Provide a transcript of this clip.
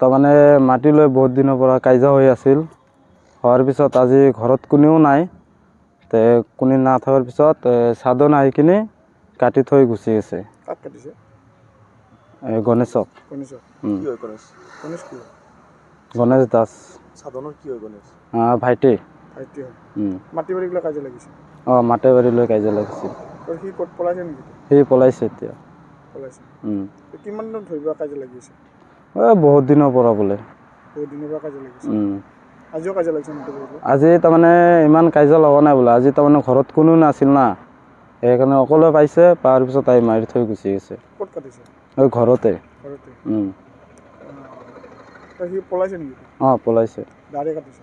তাৰমানে মাটি লৈ বহুত দিনৰ পৰা কাজিয়া হৈ আছিল হোৱাৰ পিছত আজি ঘৰত কোনেও নাই তে কোনে নাথাকাৰ পিছত সাধন আহি কিনে কাটি থৈ গুচি গৈছে কাক কাটিছে গণেশক গণেশক কি হয় গণেশ কি হয় গণেশ দাস সাধনৰ কি হয় গণেশ ভাইটি ভাইটি হয় মাটি বাৰীবিলাক কাজিয়া লাগিছে মাটি বাৰী লৈ কাজিয়া লাগিছিল আৰু সি ক'ত পলাইছে নেকি সি পলাইছে এতিয়া পলাইছে কিমান দিন ধৰিব কাজিয়া লাগিছে বহুত দিনৰ পৰা বোলে বহুত দিনৰ পৰা কাজিয়া লাগিছে আজিও কাজিয়া লাগিছে মাটি বাৰীলৈ আজি তাৰমানে ইমান কাজিয়া লগা নাই বোলে আজি তাৰমানে ঘৰত কোনো নাছিল না সেইকাৰণে অকলে পাইছে পাৰ পিছত তাই মাৰি থৈ গুচি গৈছে ক'ত কাটিছে ঘৰতে সি পলাইছে নেকি পলাইছে দাঢ়ি কাটিছে